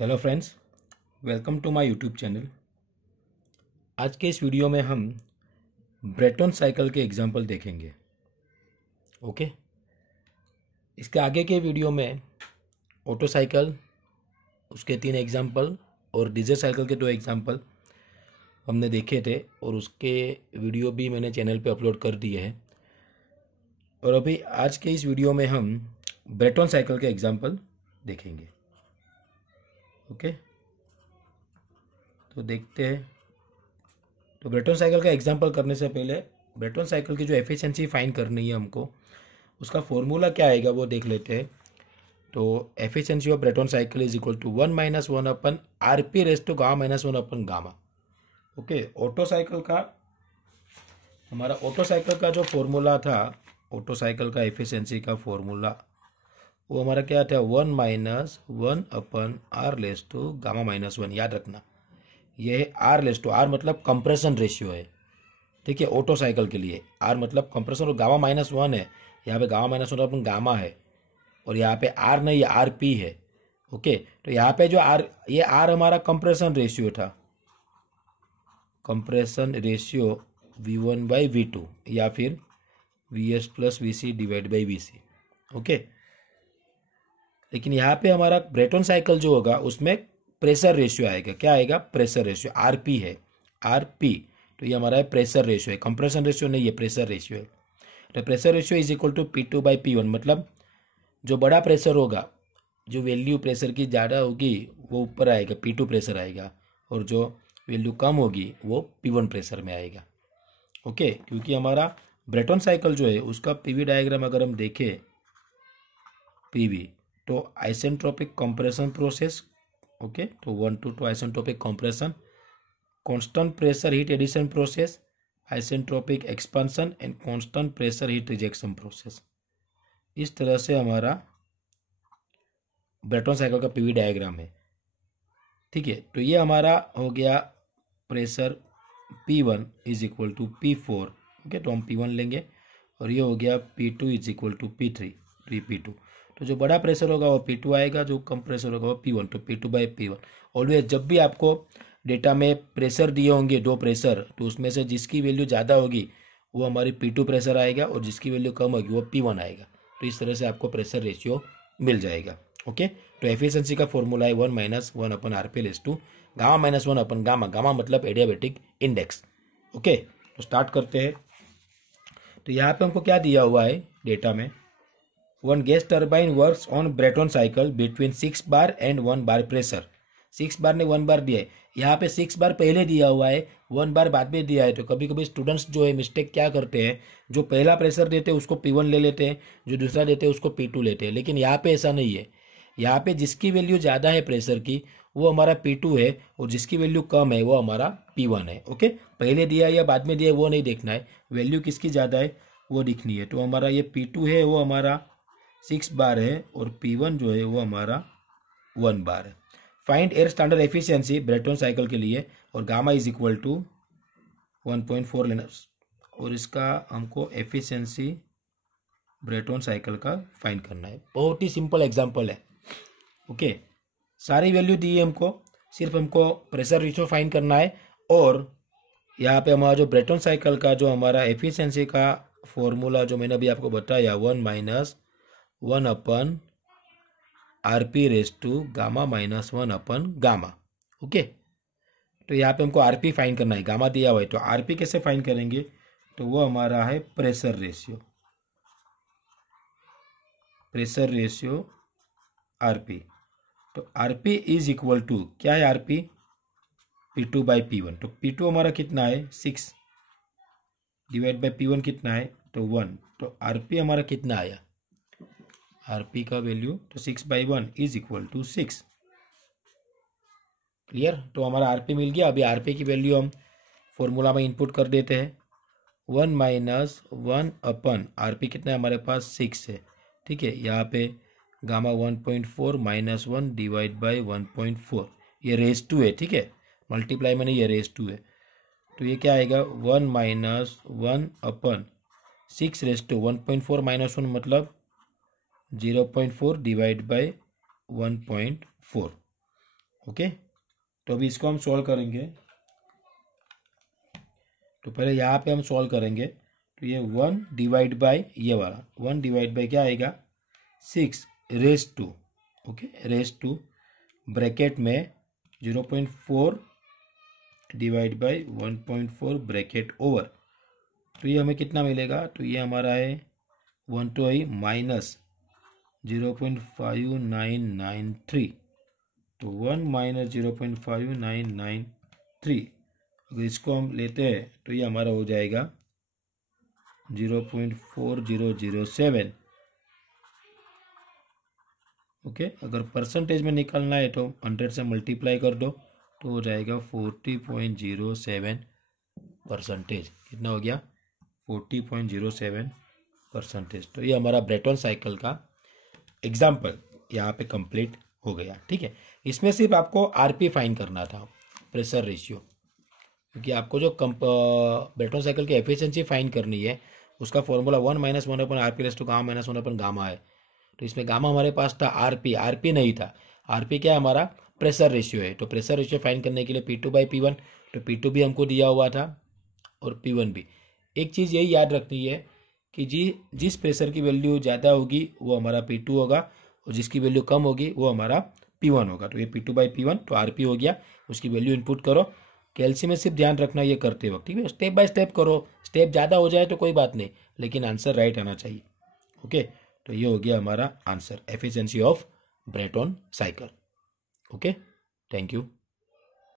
Hello friends, welcome to my YouTube channel. आज के इस वीडियो में हम ब्रेटन साइकिल के एग्जाम्पल देखेंगे। ओके, इसके आगे के वीडियो में ऑटो साइकिल, उसके 3 एग्जाम्पल और डीजल साइकिल के 2 एग्जाम्पल हमने देखे थे और उसके वीडियो भी मैंने चैनल पे अपलोड कर दिए हैं। और अभी आज के इस वीडियो में हम ब्रेटन साइकिल के एग्जाम्पल देखेंगे। ओके, तो देखते हैं। तो ब्रेटन साइकिल का एग्जाम्पल करने से पहले ब्रेटन साइकिल की जो एफिशिएंसी फाइंड करनी है हमको, उसका फॉर्मूला क्या आएगा वो देख लेते हैं। तो efficiency of Brayton cycle is equal to 1 - 1 upon RP raise to gamma - 1 upon gamma. Okay, auto cycle का जो फॉर्मूला था, ऑटो साइकिल का एफिशिएंसी का फॉर्मूला वो हमारा क्या था, 1 - 1 upon R raise to gamma -1। याद रखना, ये है आर रेस टू, आर मतलब कंप्रेशन रेशियो है। ठीक है, ऑटो साइकिल के लिए आर मतलब कंप्रेशन और गामा -1 है। यहाँ पे गामा -1 अपन गामा है और यहाँ पे आर नहीं, आर पी है। ओके, तो यहाँ पे जो आर, ये आर हमारा कंप्रेशन रेशियो था, कंप्रेशन रेशियो V1/V2 या फिर VS + VC divide by VC। Okay, लेकिन यहाँ पे हमारा ब्रेटन साइकिल जो होगा उसमें प्रेशर रेशियो आएगा। क्या आएगा? Pressure ratio. आरपी है, आरपी, तो ये हमारा प्रेशर रेशियो है, कंप्रेशन रेशियो नहीं है, प्रेशर रेशियो है। तो pressure ratio is equal to P2/P1, मतलब जो बड़ा प्रेशर होगा, जो वैल्यू प्रेशर की ज़्यादा होगी वो ऊपर आएगा, P2 प्रेशर आएगा, और जो वैल्यू कम होगी वो P1 प्रेशर में आएगा। ओके, क्योंकि हमारा ब्रेटन साइकिल जो है उसका पीवी डायग्राम अगर हम देखें, पीवी तो आइसेंट्रोपिक कंप्रेशन प्रोसेस। ओके, तो 1 to 2 isentropic compression, constant pressure heat addition process, isentropic expansion and constant pressure heat rejection process. इस तरह से हमारा ब्रेटन साइकिल का पीवी डायग्राम है। ठीक है, तो ये हमारा हो गया pressure P1 is equal to P4। Okay, तो हम P1 लेंगे और ये हो गया P2 is equal to P3, P2। तो जो बड़ा प्रेशर होगा वो P2 आएगा, जो कम प्रेशर होगा वो P1, तो P2/P1। ऑलवेज जब भी आपको डेटा में प्रेशर दिए होंगे, 2 प्रेशर, तो उसमें से जिसकी वैल्यू ज़्यादा होगी वो हमारी P2 प्रेशर आएगा और जिसकी वैल्यू कम होगी वो P1 आएगा। तो इस तरह से आपको प्रेशर रेशियो मिल जाएगा। ओके, तो एफिशिएंसी का फॉर्मूला है 1 - 1 upon RP raise to gamma -1 upon gamma, gamma मतलब एडियाबैटिक इंडेक्स। ओके, तो स्टार्ट करते हैं। तो यहाँ पे हमको क्या दिया हुआ है डेटा में, 1 gas turbine works on Brayton cycle between 6 bar and 1 bar pressure. 6 bar ने 1 बार दिया है, यहाँ पे 6 बार पहले दिया हुआ है, 1 बार बाद में दिया है। तो कभी कभी स्टूडेंट्स जो है मिस्टेक क्या करते हैं, जो पहला प्रेशर देते हैं उसको P1 ले लेते हैं, जो दूसरा देते हैं उसको P2 लेते हैं। लेकिन यहाँ पे ऐसा नहीं है, यहाँ पे जिसकी वैल्यू ज़्यादा है प्रेशर की वो हमारा P2 है और जिसकी वैल्यू कम है वो हमारा P1 है। ओके, पहले दिया या बाद में दिया वो नहीं देखना है, वैल्यू किसकी ज़्यादा है वो दिखनी है। तो हमारा ये P2 है वो हमारा 6 बार है और P1 जो है वो हमारा 1 बार है। Find air standard efficiency Brayton cycle के लिए, और गामा इज इक्वल टू 1.4 लेना, और इसका हमको एफिशिएंसी ब्रेटन साइकिल का फाइंड करना है। बहुत ही सिंपल एग्जांपल है। ओके, सारी वैल्यू दी है हमको, सिर्फ हमको प्रेशर रेशियो फाइंड करना है। और यहाँ पे हमारा जो ब्रेटन साइकिल का जो हमारा एफिशिएंसी का फॉर्मूला जो मैंने अभी आपको बताया, 1 - 1 upon RP raise to gamma -1 upon gamma. Okay, तो यहाँ पे हमको आरपी फाइंड करना है, गामा दिया हुआ है, तो आरपी कैसे फाइंड करेंगे, तो वो हमारा है pressure ratio, pressure ratio RP. तो आरपी इज इक्वल टू क्या है, आरपी P2/P1। तो P2 हमारा कितना है, 6 डिवाइड बाई P1 कितना है, तो 1। तो आरपी हमारा कितना आया, आरपी का वैल्यू तो 6/1 इज इक्वल टू 6। क्लियर, तो हमारा आरपी मिल गया। अभी आरपी की वैल्यू हम फॉर्मूला में इनपुट कर देते हैं, 1 - 1 अपन आरपी कितना है हमारे पास, 6 है। ठीक है, यहाँ पे गामा 1.4 - 1 डिवाइड बाई 1.4, ये रेस टू है। ठीक है, मल्टीप्लाई में नहीं, ये रेस टू है। तो ये क्या आएगा, 1 - 1 अपन 6 रेस टू 1.4 - 1 मतलब 0.4 डिवाइड बाई 1.4। ओके, तो अभी इसको हम सॉल्व करेंगे। तो पहले यहाँ पे हम सॉल्व करेंगे, तो ये 1 डिवाइड बाय ये वाला 1 डिवाइड बाय क्या आएगा 6 raise to, okay, raise to bracket में 0.4 डिवाइड बाय 1.4 ब्रैकेट ओवर। तो ये हमें कितना मिलेगा, तो ये हमारा है 1 to i माइनस 0.5993। तो 1 माइनस 0.5993, अगर इसको हम लेते हैं तो ये हमारा हो जाएगा 0.4007। ओके, अगर परसेंटेज में निकालना है तो 100 से मल्टीप्लाई कर दो तो हो जाएगा 40.07%। कितना हो गया 40.07%। तो ये हमारा ब्रेटन साइकिल का एग्जाम्पल यहाँ पे कंप्लीट हो गया। ठीक है, इसमें सिर्फ आपको आरपी फाइन करना था, प्रेशर रेशियो, क्योंकि आपको जो ब्रेटन साइकिल की एफिशिएंसी फाइन करनी है उसका formula 1 - 1 upon RP raise to gamma minus 1 upon gamma है। तो इसमें गामा हमारे पास था, आरपी नहीं था। आरपी क्या है हमारा प्रेशर रेशियो है। तो प्रेशर रेशियो फाइन करने के लिए P2/P1, तो P2 भी हमको दिया हुआ था और P1 भी। एक चीज़ यही याद रखनी है कि जिस प्रेशर की वैल्यू ज़्यादा होगी वो हमारा P2 होगा और जिसकी वैल्यू कम होगी वो हमारा P1 होगा। तो ये P2/P1 तो आरपी हो गया, उसकी वैल्यू इनपुट करो। कैल्शियम में सिर्फ ध्यान रखना ये करते वक्त, ठीक है, स्टेप बाय स्टेप करो, स्टेप ज़्यादा हो जाए तो कोई बात नहीं, लेकिन आंसर राइट आना चाहिए। ओके, तो ये हो गया हमारा answer, efficiency of Brayton cycle. Okay, thank you.